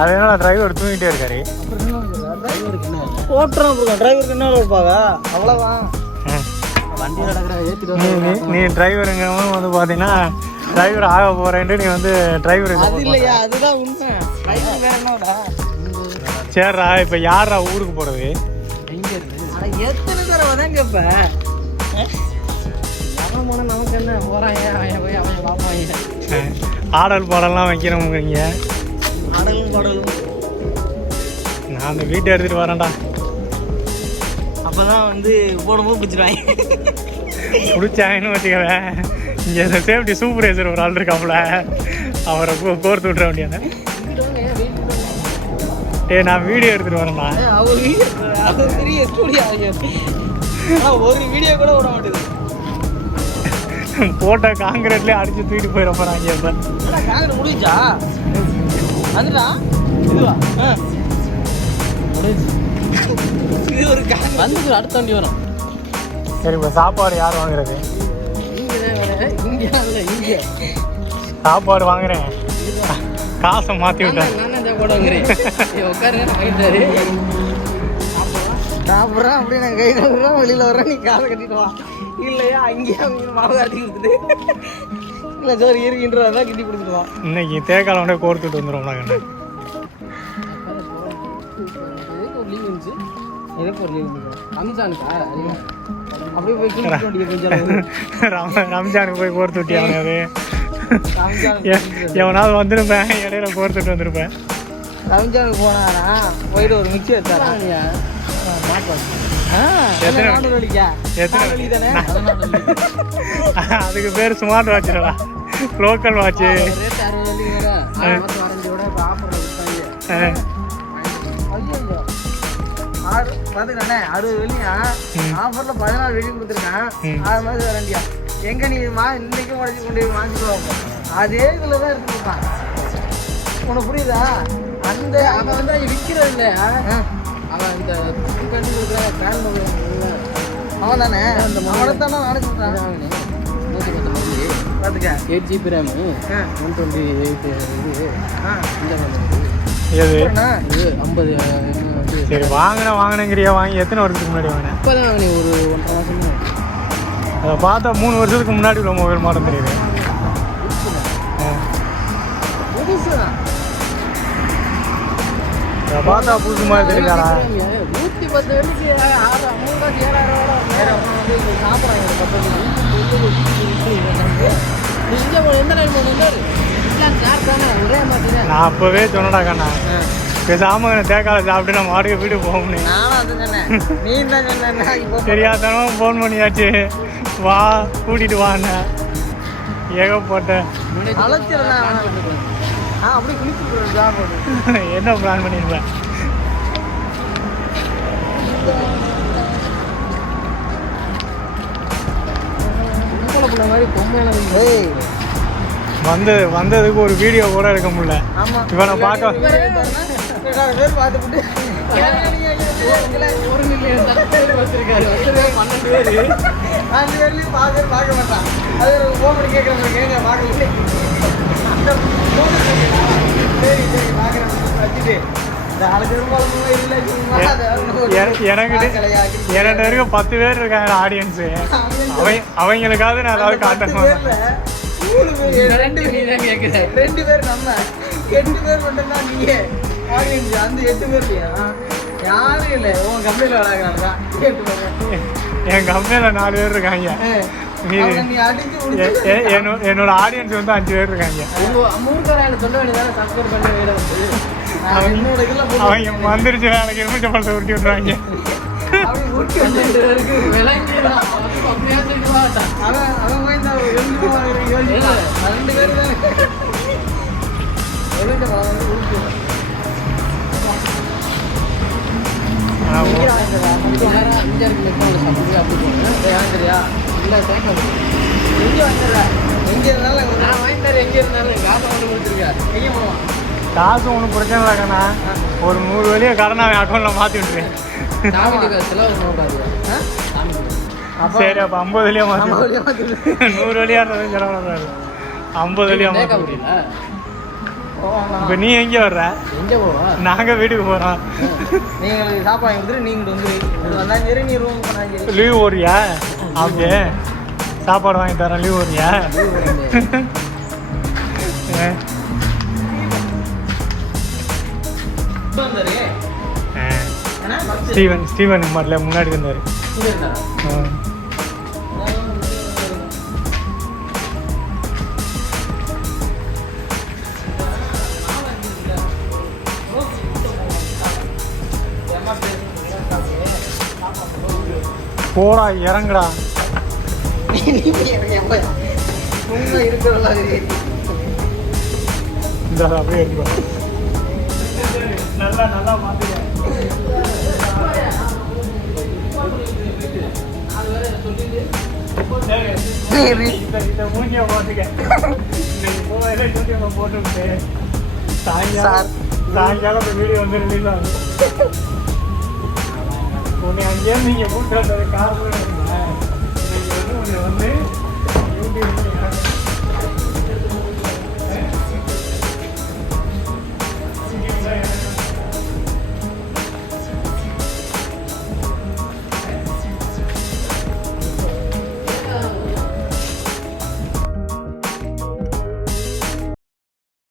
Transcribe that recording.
அது என்ன டிரைவர் தூங்கிட்டே இருக்காரு. டிரைவருக்கு என்ன இருப்பாங்க அவ்வளோதான். வண்டி நடக்கிற ஏற்றிட்டு நீ டிரைவருங்கிறவங்க வந்து பார்த்தீங்கன்னா டிரைவர் ஆக போகிறேன்ட்டு நீ வந்து டிரைவர் அது இல்லையா, அதுதான் உண்மை. வேற என்னடா சரிடா. இப்போ யாரா ஊருக்கு போகிறது? எங்கே இருக்கு எத்தனை தடவை தான் கேட்பேன். அவன் போனால் நமக்கு என்ன போகிறாங்க, அவன் பார்ப்பாங்க. ஆடல் பாடலாம் வைக்கிறவங்க. ஆடலும் பாடலும் நான் அந்த வீட்டை எடுத்துகிட்டு வரேன்டா. அப்போ தான் வந்து போடும்போது பிடிச்சிடுவாங்க. பிடிச்சாங்கன்னு வச்சுக்கவேன். இங்கே இந்த சேஃப்டி சூப்பர்வைசர் ஒரு ஆள் இருக்காப்புல, அவரை கோர்த்து விட்ற வேண்டியது. நான் வீடியோ எடுத்துகிட்டு வரேன்டா. அவர் பெரிய ஸ்டூடியோ ஒரு வீடியோ கூட விட மாட்டேது. போட்ட காங்கிரீட்லேயே அடிச்சு தூக்கிட்டு போயிட போகிறாங்க. இப்போ காங்கிரீட் முடிஞ்சா வந்துடா இதுவா முடிஞ்சு இது ஒரு வந்து அடுத்த வண்டி வரும். சரி, இப்போ சாப்பாடு யார் வாங்குறது? இங்கே சாப்பாடு வாங்குறேன், காசை மாற்றி விட்டேன். நானும் சாப்பாடு வாங்குறேன். உட்காருங்க வாங்கிட்டாரு சாப்பிட்றேன். அப்படியே நான் கை கழுவுறேன், வெளியில் வர்றேன், நீ காசை கட்டிட்டு வா. இல்லையா அங்கேயே அவங்க மாவு காட்டி கொடுத்துட்டு இல்லை சோறு இருக்கின்றதான் கிட்டி கொடுத்துட்டு இன்னைக்கு தேக்காலம் கூட கோர்த்துட்டு வந்துடும். கண்ணு லீவ் இருந்துச்சு, எதுக்கு ஒரு லீவ் ரம்ஜானுக்கா அப்படியே போய் கொஞ்சம் ரம்ஜானுக்கு போய் கோர்த்து விட்டியாங்க. அது எவனாவது வந்திருப்பேன், இடையில கோர்த்துட்டு வந்திருப்பேன். ரம்ஜானுக்கு போனாரா போயிட்டு ஒரு மிக்சி எடுத்தாரா. அதுக்கு பேர் ஸ்மார்ட் வாட்சுடா, லோக்கல் வாட்சு. பாத்துக்கண்ணே 60 வெள்ளியா ஆஃபர்ல 14 வெள்ளி கொடுத்துருக்கேன். அது மாதிரி வரண்டியா எங்க நீ இன்னைக்கு உடச்சி கொண்டு வாங்கிக்குவோம். அதே இதுலதான் எடுத்துருப்பான். உனக்கு புரியுதா? அந்த அவன் வந்து அங்கே விற்கிறது இல்லை, அவன் இந்த பண்ணி கொடுக்குற பிராண்ட் அவன் தானே. அந்த அவனைத்தானே நானும் சொல்கிறேன். 119 பார்த்துக்க 8 GB RAM 128 இது 50. சரி, வாங்கினேங்கிறியா? வாங்கி எத்தனை வருஷத்துக்கு முன்னாடி வாங்கினேன்? இப்போ தான் வாங்கினேன், ஒரு 1.5 மாதம். அதை பார்த்தா 3 வருஷத்துக்கு முன்னாடி உள்ள மொபைல் மாடம் தெரியுது. புதுசு தான் பார்த்தா புதுசு மாதிரி தெரியுதாடா. 110 வெள்ளிக்கு 7,000 சாப்பிட்றாங்க. எந்த லைன் போகணும்? ஒரே மாதிரி நான் அப்போவே சொன்னடா கண்ணா, பேசாம தேக்கால சாப்பிட்டு நம்ம வாடகை வீட்டுக்கு போகணும். நானும் அது சொன்னேன், நீ தான் சொன்ன. தெரியாதனமா ஃபோன் பண்ணியாச்சு, வா கூட்டிட்டு வாண்ண. ஏகப்பட்ட அழைச்சிடலாம். அப்படி குளிச்சு என்ன பிளான் பண்ணிருப்பேன்? வந்ததுக்கு ஒரு வீடியோ கூட எடுக்க முடியல. இவனை பார்க்க என்கிட்ட இருக்க 10 பேர் இருக்காங்க ஆடியன்ஸு. அவங்களுக்காவது நான் ஏதாவது காட்டணும். 2 பேர் நம்ம 8 பேர் மட்டும்தான். நீயே ஆடியன்ஸ் அந்த 8 பேர் யாரும் இல்லை. உன் கம்பெனியில் வராங்க 8 பேர். என் கம்பெனியில் 4 பேர் இருக்காங்க. என்னோட ஆடியன்ஸ் வந்து 5 பேர் இருக்காங்க. அவங்க வந்துருச்சு வேலைக்கு எலுமிச்சை பழத்தை உருட்டி விட்டுறாங்க. காசு ஒன்றும் பிரச்சனை இல்லை கண்ணா. ஒரு 100 வெளியே கடனை அவன் அக்கௌண்ட்டில் மாற்றி விட்டுருவேன். சரி, அப்போ 50 வெளியே மாற்றி 100 வெளியாக இருந்தது செலவு 50 வெளியாக மாற்றி இப்போ நீ எங்கே வர்ற? எங்கே போவோம்? நாங்கள் வீட்டுக்கு போகிறோம். நீங்கள் சாப்பாடு வந்துட்டு நீங்கள் வந்து வந்தாலும் சரி, நீ ரூம் போனாலும் சரி. லீவ் ஓடுறியா? அப்படியே சாப்பாடு வாங்கி தரேன், லீவ் ஓடுறியா? ஸ்டீவன் குமார்ல முன்னாடி இருந்தார். போடா இறங்குடா. இந்த அப்படியே இருக்கும். நல்லா நல்லா மாத்துங்க. இந்த மூஞ்சியை பார்த்துக்க. போட்டு சாயங்காலம் வீடியோ வந்து ரிலீஸ் ஆகும். உன்னை அங்கேயிருந்து நீங்கள் கூப்பிட்டு வந்தது காரணம் உன்னை வந்து